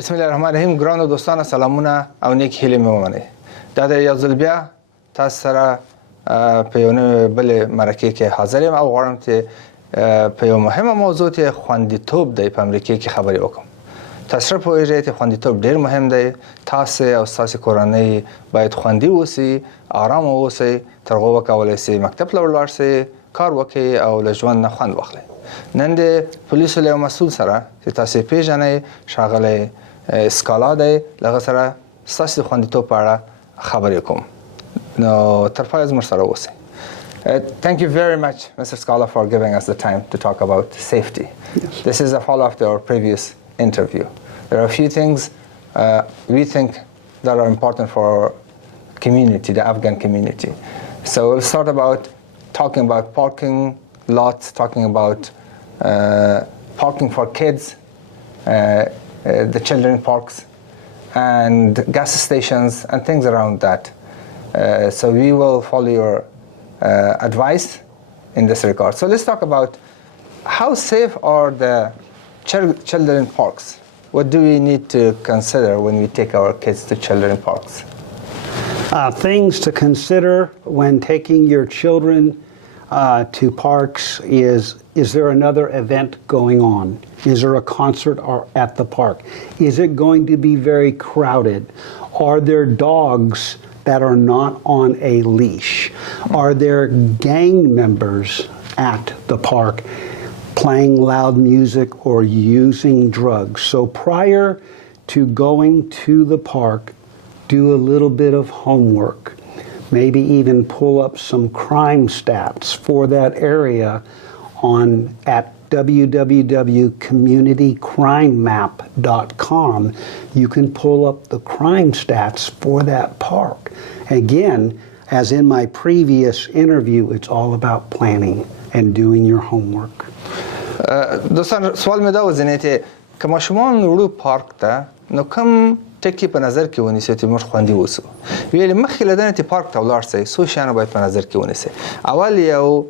بسم الله الرحمن الرحیم. ګرانو دوستانو سلامونه او نیک هیلې مې ومنئ. دا د یو ځل بیا تاسو سره په یو بل مرکه کې حاضر یم او غواړم چې په یو مهمه موضوع ته خوندیتوب د امریکا کې خبرې وکم. تاسو په ویژه ته خوندیتوب ډیر مهم دی. تاسو او تاسو کورنۍ باید خوندي اوسئ، آرام اوسئ، تر هغه کولای شئ مکتب لاړ شئ، کار وکړئ او له ژوند نه خوند واخلئ. نن د پولیسو له مسؤل سره چې تاسو پیژنئ شاغلی سکالا دی، لغه سره تاسو خوندیتوب په اړه خبرې کوم. نو تر پای زموږ سره اوسئ. Thank you very much, Mr. Skala, for giving us the time to talk about safety. Yes. This is a follow-up to our previous interview. There are a few things we think that are important for our community, the Afghan community. So we'll start about talking about parking lots, talking about parking for kids, the children parks, and gas stations and things around that. So we will follow your advice in this regard. So let's talk about how safe are the children parks. What do we need to consider when we take our kids to children parks? Things to consider when taking your children to parks is there another event going on? Is there a concert or at the park? Is it going to be very crowded? Are there dogs that are not on a leash? Are there gang members at the park playing loud music or using drugs? So prior to going to the park, do a little bit of homework. Maybe even pull up some crime stats for that area at www.communitycrimemap.com. You can pull up the crime stats for that park. Again, as in my previous interview, it's all about planning and doing your homework. دوستان سوال مې دا وزنه ته که ماشومان وړو پارک ته نو کوم ټکی په نظر کې ونیسئ چې موږ خوندي اوسو. ویل مخکې له دې ته پارک ته ولاړ شئ، څو شیان باید په نظر کې ونیسئ. اول یو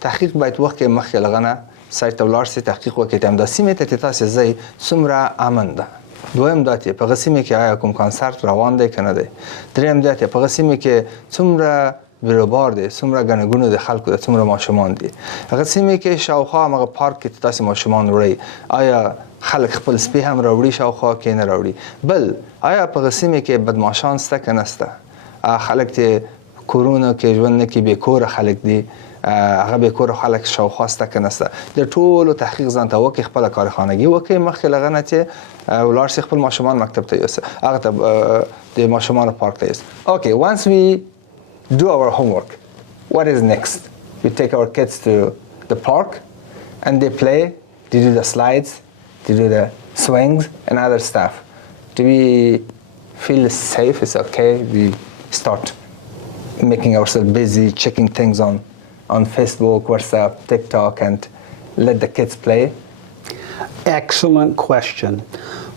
تحقیق باید وخت کې مخکې لغنه سایت ته ولاړ شئ، تحقیق وکړئ چې دا سیمه ته تاسو ځئ څومره امن ده. دویم دا چې په سیمه کې آیا کوم کانسرت روان دی کنه دی. دریم دا چې په سیمه کې څومره بیروبار دی، څومره غنګونو د خلکو د څومره ماشومان دي. هغه سیمه کې شاوخوا هغه پارک کې تاسو ماشومان وړي، آیا خلک خپل سپي هم راوړي شاوخوا کې نه راوړي؟ بل آیا په سیمه کې بدمعشان سته که نسته؟ خلک چې کورونو کې ژوند نه کوي، بې کوره خلک دي، هغه بې کوره خلک شاوخوا سته که نسته؟ د ټولو تحقیق ځان ته وکړئ، خپله کارخانګي وکړئ مخکې له هغه نه چې ولاړ شئ خپل ماشومان مکتب ته یوسئ، هغه ته د ماشومانو پارک ته یوسئ. Okay, once we do our homework, what is next? We take our kids to the park and they play, they do the slides, they do the swings and other stuff. Do we feel safe? It's okay? We start making ourselves busy, checking things on Facebook, WhatsApp, TikTok, and let the kids play? Excellent question.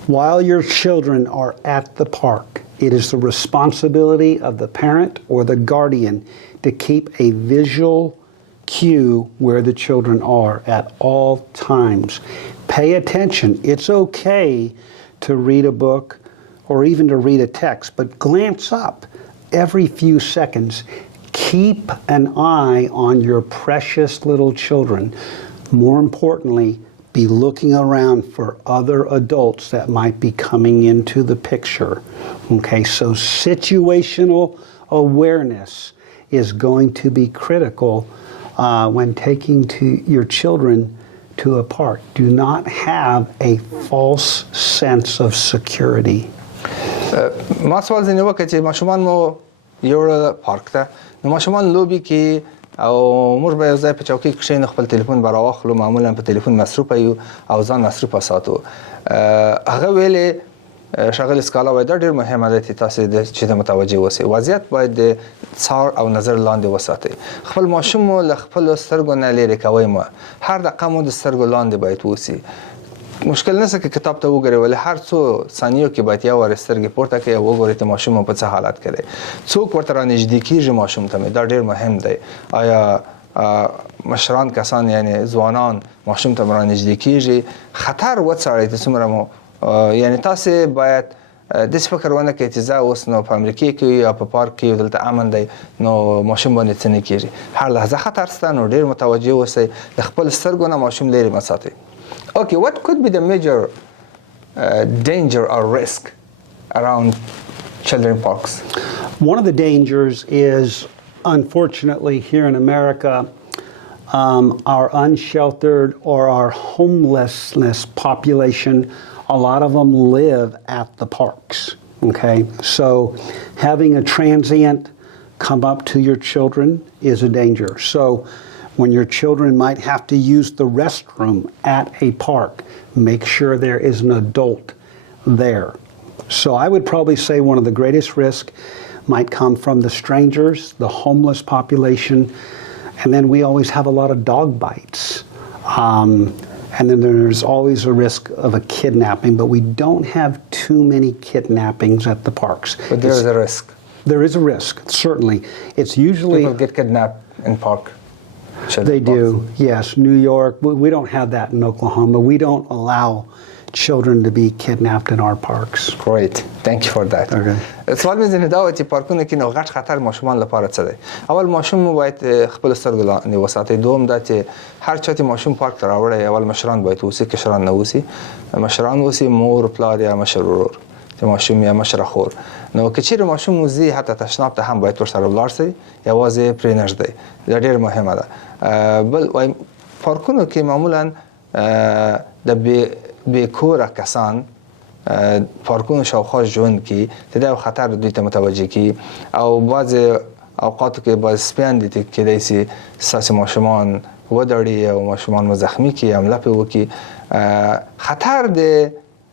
While your children are at the park, it is the responsibility of the parent or the guardian to keep a visual cue where the children are at all times. Pay attention. It's okay to read a book or even to read a text, but glance up every few seconds. Keep an eye on your precious little children. More importantly, be looking around for other adults that might be coming into the picture. Okay, so situational awareness is going to be critical when taking your children to a park. Do not have a false sense of security. ما سوال ځینې وکړه چې ماشومان مو یوړل پارک ته، نو ماشومان لوبي کې او موږ به یو ځای په چوکۍ کښېنو، خپل تلیفون به راواخلو، معمولا په تلیفون مصروفه یو او ځان مصروفه ساتو. هغه ویلې ښاغلي سکالا وایي دا ډېر مهمه ده چې تاسو چې ته متوجه اوسئ. وضعیت باید د څار او نظر لاندې وساتئ. خپل ماشوم مو له خپلو سترګو نه لرې کوئ مه. هر دقیقه مو د سترګو لاندې باید اوسي. مشکل نشته که کتاب ته وګورئ، ولی هر څو ثانیو کې باید یو وار سترګې پورته کړئ او وګورئ چې ماشوم په څه حالت کې دی. څوک ورته رانږدې کېږي ماشوم ته، دا ډېر مهم دی. آیا مشران کسان یعنی ځوانان ماشوم ته رانږدې کېږي؟ خطر وڅارئ چې څومره مو یعنی تاسو باید د فکر ونه کې چې زه اوس نو په امریکا کې یا په پارک کې دلته امن دی نو ماشوم باندې څه نه کیږي هر لحظه خطر شته نو ډیر متوجه اوسئ د خپل سترګو نه ماشوم لري مساتئ. Okay, what could be the major danger or risk around children parks? One of the dangers is, unfortunately, here in America, our unsheltered or our homelessness population, a lot of them live at the parks, okay? So having a transient come up to your children is a danger. So when your children might have to use the restroom at a park, make sure there is an adult there. So I would probably say one of the greatest risks might come from the strangers, the homeless population, and then we always have a lot of dog bites. And then there's always a risk of a kidnapping, but we don't have too many kidnappings at the parks. But there is a risk. There is a risk, certainly. It's usually... People get kidnapped in park. They do, yes. New York, we don't have that in Oklahoma. We don't allow children to be kidnapped in our parks. Great. Thank you for that. Okay. سوال مې ځینې دا و چې پارکونه کې نو غټ خطر ماشومان لپاره څه دی؟ اول ماشوم مو باید خپل سترګو لاندې وساتئ. دوم دا چې هر چا چې ماشوم پارک ته راوړی اول مشران باید اوسي، کشران نه اوسي. مشران اوسي، مور، پلار یا مشر ورور چې ماشوم یا مشر خور. نو که چیرې ماشوم وزي حتی تشناب ته هم باید ورسره ولاړ سئ، یوازې پرې نږدې. دا ډېر مهمه ده. بل وایم پارکونو کې معمولا د بې کوره کسان پارکونو شاوخوا ژوند کوي چې دا خطر دوی ته متوجه کړي او بعضې اوقاتو کې بعض سپیان دي چې کیدای شي ستاسې ماشومان ودرړي او ماشومان مو زخمي کړي، حمله پرې وکړي. خطر د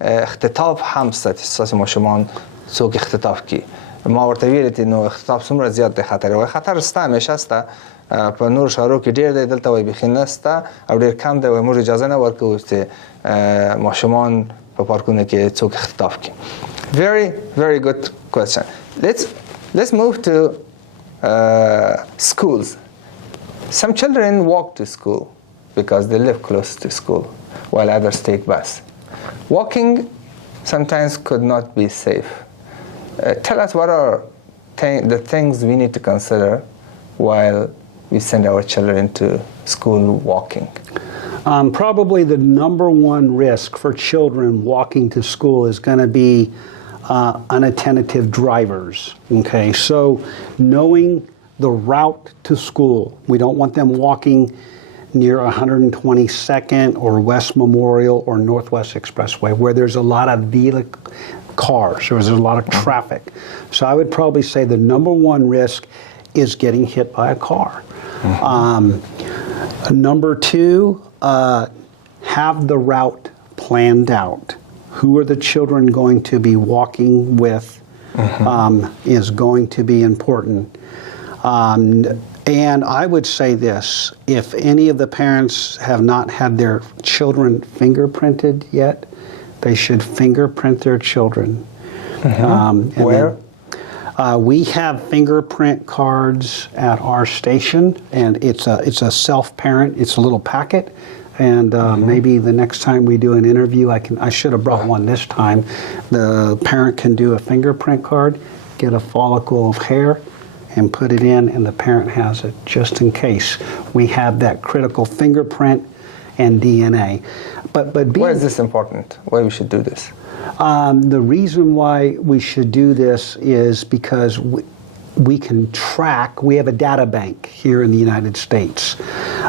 اختطاف هم شته چې ستاسې ماشومان څوک اختطاف کړي. ما ورته ویلي چې نو اختطاف څومره زیات دی خطر وایي خطر شته همیشه شته په نور ښارو کې ډېر دی، دلته وایي بیخي نشته او ډېر کم دی. وایي موږ اجازه نه ورکوو چې ماشومان په پارکونو کې څوک اختطاف کړي. Very, very good question. Let's move to schools. Some children walk to school because they live close to school, while others take bus. Walking sometimes could not be safe. Tell us what are the things we need to consider while we send our children to school walking. Probably the number one risk for children walking to school is going to be unattentive drivers. Okay, so knowing the route to school, we don't want them walking near 122nd or West Memorial or Northwest Expressway where there's a lot of cars or there's a lot of traffic. So I would probably say the number one risk is getting hit by a car. Number two, have the route planned out. Who are the children going to be walking with is going to be important. And I would say this, if any of the parents have not had their children fingerprinted yet, they should fingerprint their children. Where? We have fingerprint cards at our station, and it's a self-parent. It's a little packet, and maybe the next time we do an interview, I should have brought one this time. The parent can do a fingerprint card, get a follicle of hair, and put it in, and the parent has it just in case. We have that critical fingerprint and DNA. But why is this important? Why we should do this? The reason why we should do this is because we can track, we have a data bank here in the United States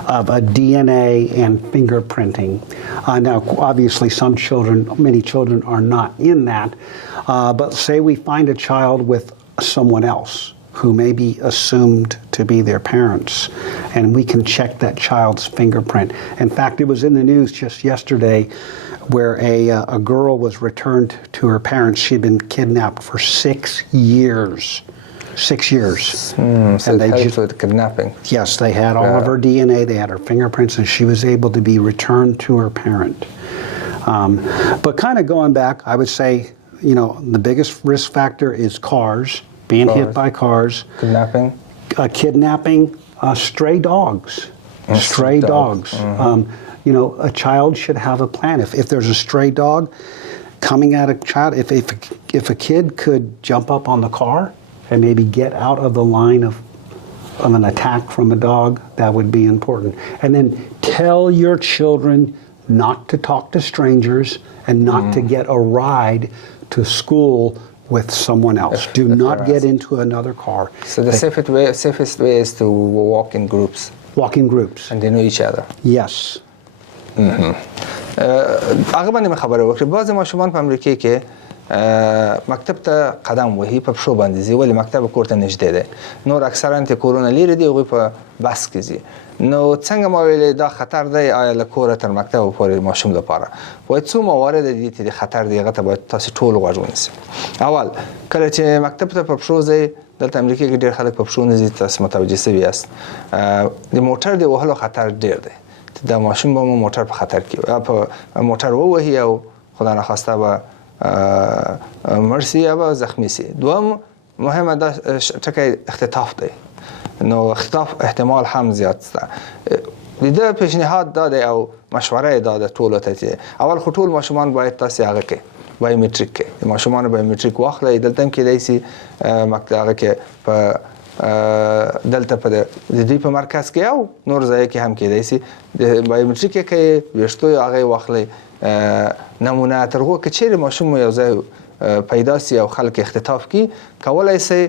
of a DNA and fingerprinting. Now, obviously, many children are not in that, but say we find a child with someone else who may be assumed to be their parents, and we can check that child's fingerprint. In fact, it was in the news just yesterday where a girl was returned to her parents. She'd been kidnapped for 6 years. 6 years. So and they helped with kidnapping. Yes, they had all of her DNA, they had her fingerprints, and she was able to be returned to her parent. But kind of going back, I would say, the biggest risk factor is cars, being hit by cars. Kidnapping. Kidnapping, stray dogs. Stray dogs. A child should have a plan. If there's a stray dog, coming at a child, if a kid could jump up on the car and maybe get out of the line of an attack from a dog, that would be important. And then tell your children not to talk to strangers and not to get a ride to school with someone else. Do not get into another car. So the safest way is to walk in groups. Walk in groups. And they know each other. Yes. هغه باندې خبره وکړه بعض ماشومان په امریکا کې مکتب ته قدم وهي په پښو باندې ځي ولې مکتب کور ته نږدې دی نور اکثرا ته کورونه لري دی هغوی په بس کې ځي نو څنګه ما ویلې دا خطر دی آیا له کوره تر مکتب پورې ماشوم لپاره وایي څو موارد دي چې خطر دی هغه ته باید تاسو ټول غوږ ونیسئ اول کله چې مکتب ته په پښو ځئ دلته امریکا کې ډېر خلک په پښو نه ځي تاسو متوجه سوي یاست د موټر د وهلو خطر ډېر دی دا ماشوم به مو موټر په خطر کې په موټر ووهي او خدا نخواسته به مرسی یا زخمی سی دوم مهمه دا ټکی اختطاف دی نو اختطاف احتمال هم زیات است د پیشنهاد داده او مشوره داده ټول ته چې اول خو ټول ماشومان باید تاسو هغه کې بایومټریک کې ماشومان بایومټریک واخلي دلته کې دیسي مکتبه کې په دلته په دې په مرکز کې او نور ځای کې هم کې دیسي د بایومټریک کې وشتو هغه واخلي نمونه ترغو که چیرې ماشوم یو ځای پیدا سي او خلک اختطاف کی کولای سي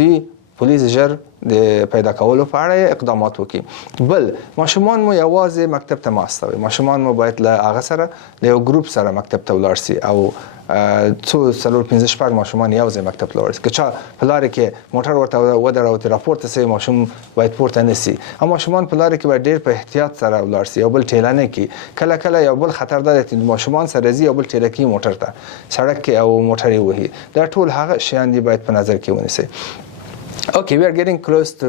دی پولیس ژر د پیدا کولو په اړه اقدامات وکړي بل ماشومان مو یوازې مکتب ته ماستوي ماشومان مو باید له هغه سره له یو ګروپ سره مکتب ته ولاړ سي او څو څلور پنځه شپږ ماشومان یو ځای مکتب ته ولاړ سي که چا په لارې کې موټر ورته ودرول ته راپورته سي ماشوم باید پورته نه سي او ماشومان په لارې کې باید ډېر په احتیاط سره ولاړ سي یو بل ټیله نه کړي کله کله یو بل خطر ده چې ماشومان سره ځي یو بل ټیله کوي موټر ته سړک کې او موټر یې وهي دا ټول هغه شیان دي باید په نظر کې ونیسئ Okay, we are getting close to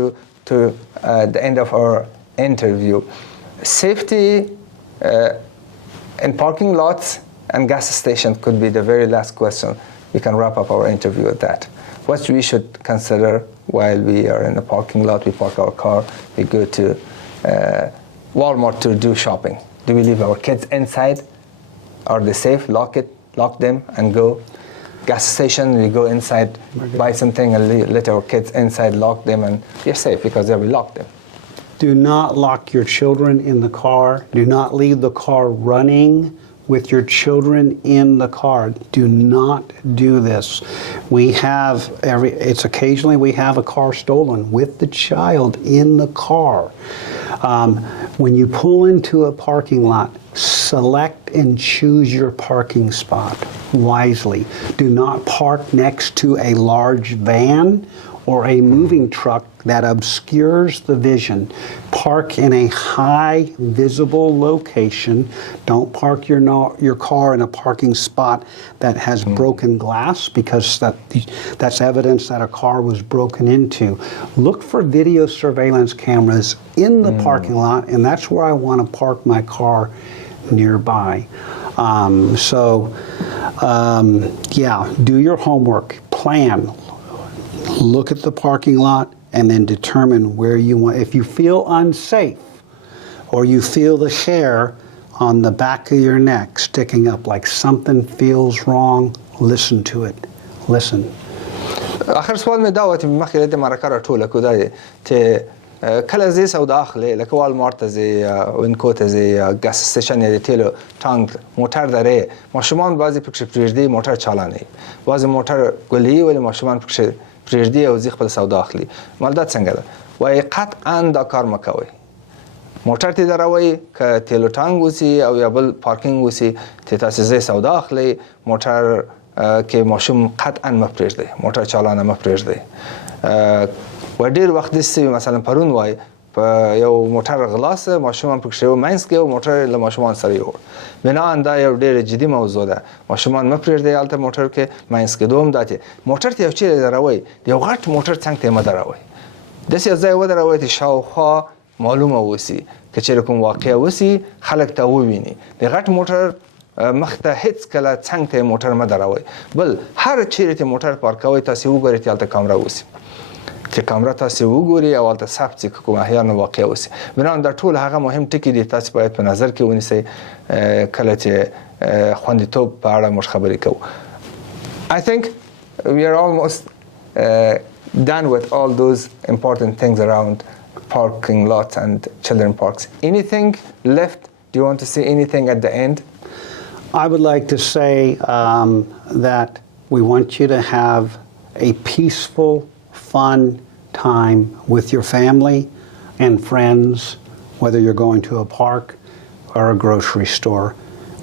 the end of our interview. Safety in parking lots and gas stations could be the very last question. We can wrap up our interview with that. What we should consider while we are in the parking lot, we park our car, we go to Walmart to do shopping. Do we leave our kids inside? Are they safe? Lock them and go. Gas station, we go inside, buy something and let our kids inside, lock them, and you're safe because we locked them. Do not lock your children in the car. Do not leave the car running with your children in the car. Do not do this. It's occasionally we have a car stolen with the child in the car. When you pull into a parking lot, select and choose your parking spot wisely. Do not park next to a large van or a moving truck that obscures the vision. Park in a high visible location. Don't park your car in a parking spot that has broken glass because that's evidence that a car was broken into. Look for video surveillance cameras in the parking lot, and that's where I want to park my car nearby. Do your homework, plan, look at the parking lot, and then determine where you want. If you feel unsafe or you feel the hair on the back of your neck sticking up like something feels wrong, listen to it. Listen. آخر سوال مې دا و چې مخکې د مرکه راټوله کړو دا دی چې کله ځې سودا اخلې لکه والمارټ ته ځې وینکو ته ځې ګاز سټیشن یا د تیلو ټانک موټر درې ماشومان بعضې پکښې پرېږدي موټر چالانوي بعضې موټر ګلوي ولې ماشومان پکښې پرېږدي او ځي خپل سودا اخلي مالدا څنګه ده وایي قطعا دا کار مه کوئ موټر ته دروئ که تیلو ټانک اوسي او یا بل پارکینګ اوسي چې تاسې ځئ سودا اخلئ موټر کې ماشوم قطعا مه پرېږدئ موټر چالانه مه پرېږدئ و ډېر وخت داسې مثلا پرون وای په یو موټر غلاس ماشومان پکښې و منځ کې و موټر له ماشومان سره یوړ بناان دا یو ډېره جدي موضوع ده ماشومان مه پرېږدئ هلته موټر کې منځ کې دوم دا چې موټر ته یو چیرې دروئ د یو غټ موټر څنګ ته یې مه دروئ داسې یو ځای ودروئ چې شاوخوا معلومه اوسي که چیرې کوم واقعه اوسي خلک ته وویني د غټ موټر مخ ته هیڅ کله څنګ ته موټر مه دروئ بل هر چیرې ته موټر پارکوئ تاسې وګورئ چې هلته کامره اوسي چې کامره تاسې وګوري او هلته ثبت شي که کوم احیانا واقع اوسي بنابراین دا ټول هغه مهم ټکي دي تاسې باید په نظر کې ونیسئ کله چې خوندیتوب په اړه موږ خبرې کوو. I think we are almost done with all those important things around parking lots and children parks. Anything left? Do you want to say anything at the end? I would like to say that we want you to have a peaceful, fun time with your family and friends, whether you're going to a park or a grocery store.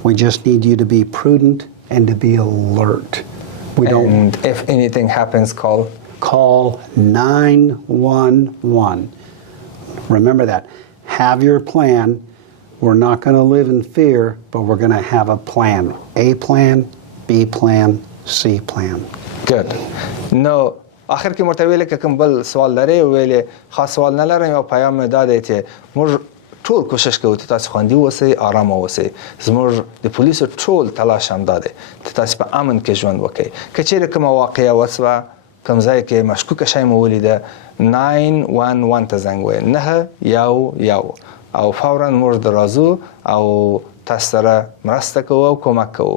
We just need you to be prudent and to be alert. And if anything happens, call 911. Remember that. Have your plan. We're not going to live in fear, but we're going to have a plan. A plan, B plan, C plan. Good. No. آخر کې مرته ویل کې کوم بل سوال لري ویل خاص سوال نه لرم. یو پیغام دا دی چې موږ ټول کوشش کوو چې تاسو خوندي اوسئ، آرام اوسئ. زموږ د پولیسو ټول تلاش هم دا دی چې تاسو په امن کې ژوند وکړئ. که چیرې کومه واقعه وسوه، کوم ځای کې مشکوکه شی مو ولیده، 911 ته زنګ ووایئ، 911 او فورا موږ درازو او تاسو سره مرسته کوو او کومک کوو.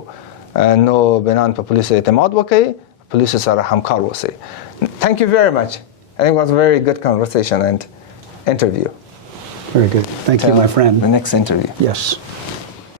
نو بنان په پولیسو اعتماد وکړئ، پولیسو سره همکار اوسئ. Thank you very much. I think it was a very good conversation and interview. Very good. Thank you, my friend. The next interview. Yes.